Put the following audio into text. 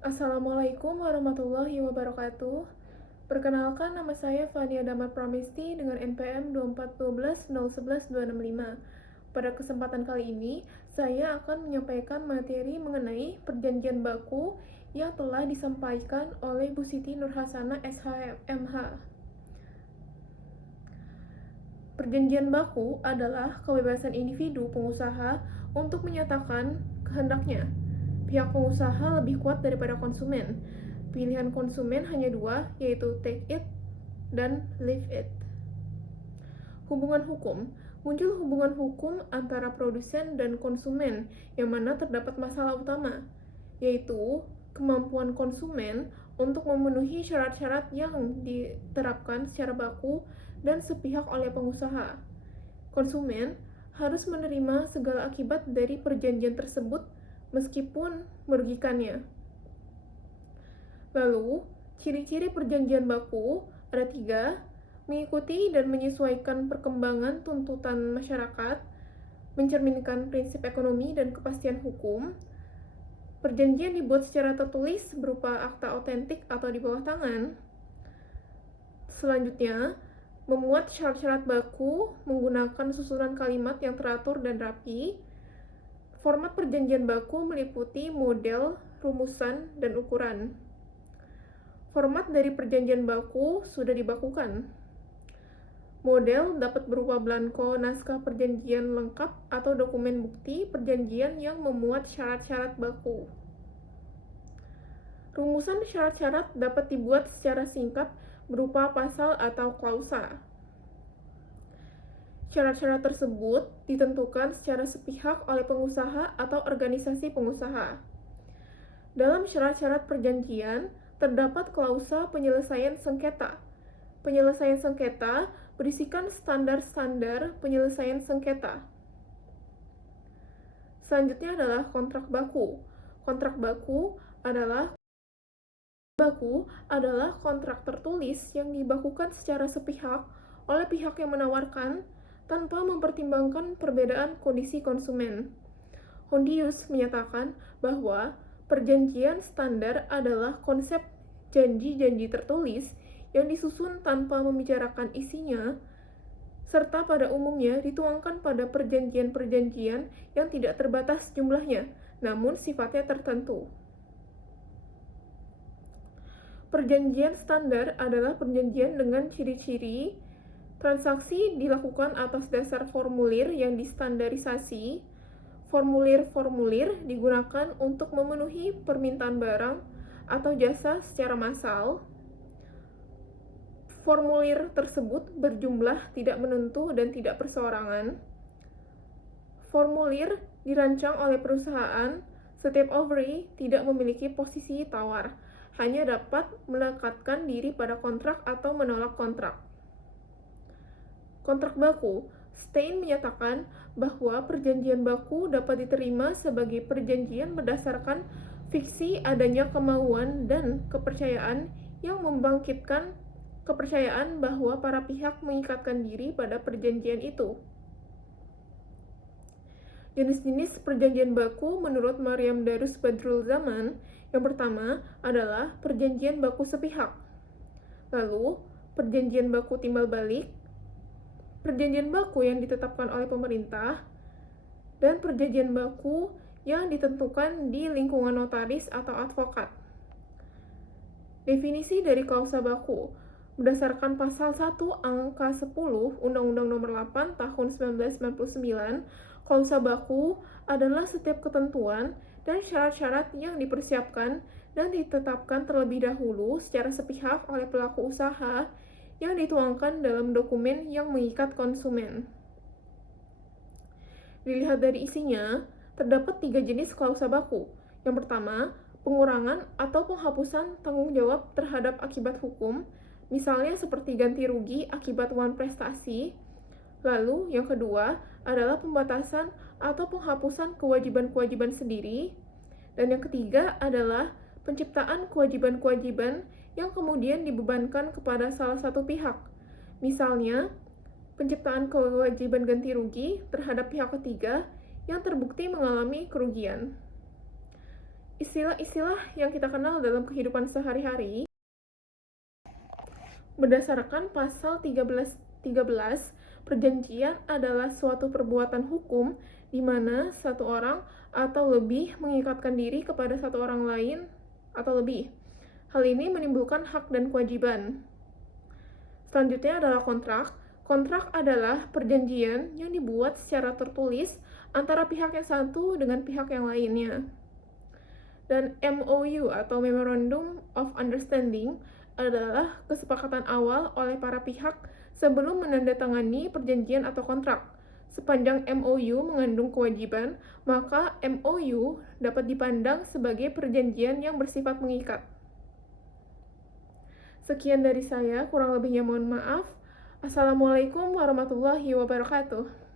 Assalamualaikum warahmatullahi wabarakatuh. Perkenalkan, nama saya Fania Damar Pramesti dengan NPM 2412011-265. Pada kesempatan kali ini, saya akan menyampaikan materi mengenai perjanjian baku yang telah disampaikan oleh Bu Siti Nurhasana SHMH. Perjanjian baku adalah kebebasan individu pengusaha untuk menyatakan kehendaknya. Pihak pengusaha lebih kuat daripada konsumen. Pilihan konsumen hanya dua, yaitu take it dan leave it. Hubungan hukum. Muncul hubungan hukum antara produsen dan konsumen, yang mana terdapat masalah utama, yaitu kemampuan konsumen untuk memenuhi syarat-syarat yang diterapkan secara baku dan sepihak oleh pengusaha. Konsumen harus menerima segala akibat dari perjanjian tersebut meskipun merugikannya. Lalu, ciri-ciri perjanjian baku ada 3: mengikuti dan menyesuaikan perkembangan tuntutan masyarakat, mencerminkan prinsip ekonomi dan kepastian hukum. Perjanjian dibuat secara tertulis berupa akta otentik atau di bawah tangan. Selanjutnya, memuat syarat-syarat baku menggunakan susunan kalimat yang teratur dan rapi. Format perjanjian baku meliputi model, rumusan, dan ukuran. Format dari perjanjian baku sudah dibakukan. Model dapat berupa blanko naskah perjanjian lengkap atau dokumen bukti perjanjian yang memuat syarat-syarat baku. Rumusan syarat-syarat dapat dibuat secara singkat berupa pasal atau klausa. Syarat-syarat tersebut ditentukan secara sepihak oleh pengusaha atau organisasi pengusaha. Dalam syarat-syarat perjanjian, terdapat klausa penyelesaian sengketa. Penyelesaian sengketa berisikan standar-standar penyelesaian sengketa. Selanjutnya adalah kontrak baku. Kontrak baku adalah kontrak tertulis yang dibakukan secara sepihak oleh pihak yang menawarkan tanpa mempertimbangkan perbedaan kondisi konsumen. Hondius menyatakan bahwa perjanjian standar adalah konsep janji-janji tertulis yang disusun tanpa membicarakan isinya, serta pada umumnya dituangkan pada perjanjian-perjanjian yang tidak terbatas jumlahnya, namun sifatnya tertentu. Perjanjian standar adalah perjanjian dengan ciri-ciri transaksi dilakukan atas dasar formulir yang distandarisasi. Formulir-formulir digunakan untuk memenuhi permintaan barang atau jasa secara massal. Formulir tersebut berjumlah tidak menentu dan tidak perseorangan. Formulir dirancang oleh perusahaan. Setiap ovary tidak memiliki posisi tawar, hanya dapat melekatkan diri pada kontrak atau menolak kontrak. Kontrak baku. Stein menyatakan bahwa perjanjian baku dapat diterima sebagai perjanjian berdasarkan fiksi adanya kemauan dan kepercayaan yang membangkitkan kepercayaan bahwa para pihak mengikatkan diri pada perjanjian itu. Jenis-jenis perjanjian baku menurut Maryam Darus Badrul Zaman, yang pertama adalah perjanjian baku sepihak. Lalu, perjanjian baku timbal balik, perjanjian baku yang ditetapkan oleh pemerintah, dan perjanjian baku yang ditentukan di lingkungan notaris atau advokat. Definisi dari klausa baku. Berdasarkan pasal 1 angka 10 Undang-Undang Nomor 8 Tahun 1999, klausa baku adalah setiap ketentuan dan syarat-syarat yang dipersiapkan dan ditetapkan terlebih dahulu secara sepihak oleh pelaku usaha yang dituangkan dalam dokumen yang mengikat konsumen. Dilihat dari isinya, terdapat 3 jenis klausa baku. Yang pertama, pengurangan atau penghapusan tanggung jawab terhadap akibat hukum, misalnya seperti ganti rugi akibat wan prestasi. Lalu, yang kedua adalah pembatasan atau penghapusan kewajiban-kewajiban sendiri. Dan yang ketiga adalah penciptaan kewajiban-kewajiban yang kemudian dibebankan kepada salah satu pihak. Misalnya, penciptaan kewajiban ganti rugi terhadap pihak ketiga yang terbukti mengalami kerugian. Istilah-istilah yang kita kenal dalam kehidupan sehari-hari berdasarkan pasal 13, perjanjian adalah suatu perbuatan hukum di mana satu orang atau lebih mengikatkan diri kepada satu orang lain atau lebih. Hal ini menimbulkan hak dan kewajiban. Selanjutnya adalah kontrak. Kontrak adalah perjanjian yang dibuat secara tertulis antara pihak yang satu dengan pihak yang lainnya. Dan MOU atau Memorandum of Understanding adalah kesepakatan awal oleh para pihak sebelum menandatangani perjanjian atau kontrak. Sepanjang MOU mengandung kewajiban, maka MOU dapat dipandang sebagai perjanjian yang bersifat mengikat. Sekian dari saya, kurang lebihnya mohon maaf. Assalamualaikum warahmatullahi wabarakatuh.